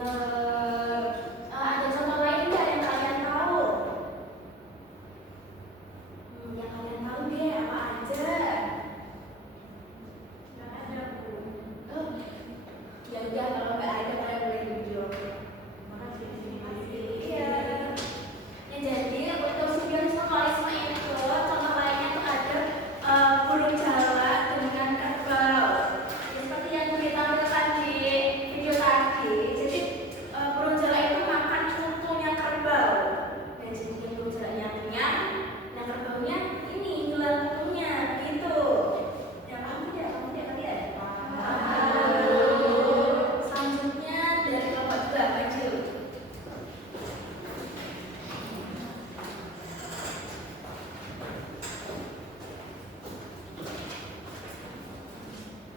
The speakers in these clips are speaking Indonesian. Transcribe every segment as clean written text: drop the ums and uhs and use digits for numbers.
Pinter. Ada contoh lain nggak yang kalian tahu? Yang kalian tahu deh apa aja? Nggak ada, Bu. Oh, ya udah kalau nggak ada kalian boleh duduk. Makasih. Iya. Ya jadi untuk simbiosis mutualisme itu contoh lainnya tuh ada burung jalak dengan kerbau. Ya, seperti yang kita lihat di video tadi. Jadi burung jalak itu makan kutunya kerbau. Dan jadi burung jalaknya kenyang, dan kerbaunya ini gelar kutunya gitu. Ya paham tidak? Paham tidak kalian? Paham. Selanjutnya dari kelompok 2 maju.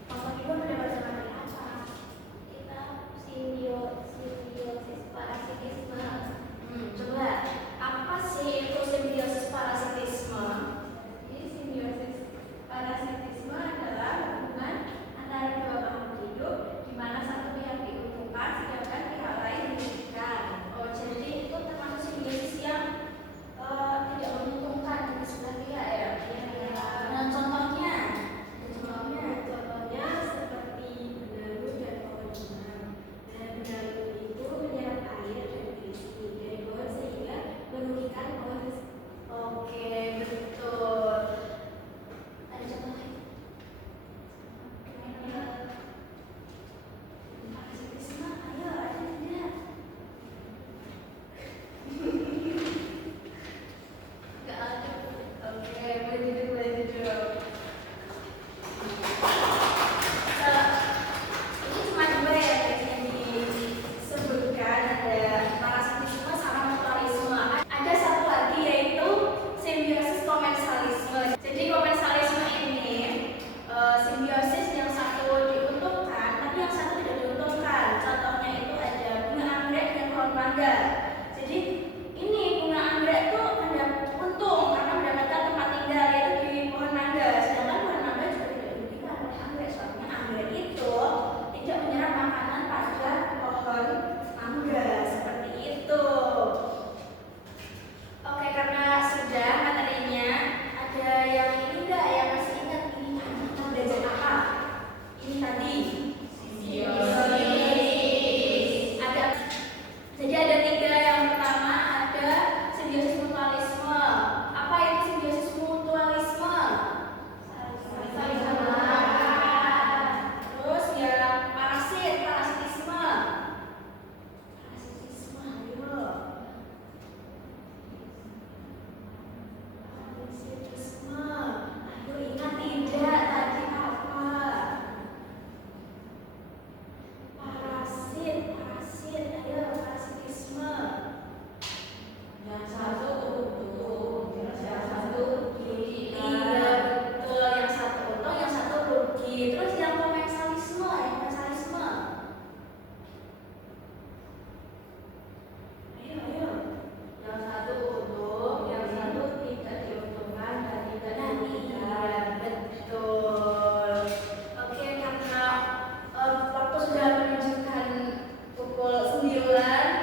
Kelompok 2 mendapat materi apa? Kita simbiosis parasitisme. Coba apa sih itu simbiosis parasitisme? Jadi simbiosis parasitisme adalah hubungan antara dua makhluk hidup di mana satu pihak diuntungkan sedangkan pihak lain dirugikan. Oh, jadi itu termasuk simbiosis yang tidak menguntungkan bagi sebelah pihak ya? Iya. Nah, contohnya seperti benalu dan pegunungan. Dan benalu itu menyerap air dan isi dari pohon sehingga merugikan pohon. Oke, betul. Ada contoh lain? Parasitisme, ayo ada tidak? Nggak ada. Oke, boleh duduk. Ini cuma dua ya tadi yang disebutkan, ada parasitisme sama mutualisme. Ada satu lagi yaitu simbiosis komensalisme. Jadi komensalisme ini simbiosis yang satu diuntungkan tapi yang satu tidak diuntungkan. Contohnya itu ada bunga anggrek dan pohon mangga. Jadi ini bunga anggrek tuh untung karena mendapatkan tempat tinggal yaitu di pohon mangga. Sedangkan pohon mangga juga tidak dirugikan oleh anggrek, soalnya anggrek itu tidak menyerap makanan pada pohon mangga seperti itu. Oke, karena sudah materinya, ada yang ini enggak yang masih ingat ini tadi kita belajar apa? Ini tadi simbiosis. Jadi ada 3. Yang pertama ada simbiosis mutualisme. Apa itu simbiosis mutualisme? Saling makan. Terus yang parasitisme. Ayo. Parasitisme. Ayo ingat tidak tadi apa? Parasit. Ayo parasitisme. Yang satu untung, yang satu rugi. Iya betul, yang satu untung, yang satu rugi. Terus yang komensalisme. Ayo. Yang satu untung, yang satu tidak diuntungkan dan tidak dirugikan. Betul. Oke, karena waktu sudah menunjukkan pukul 9.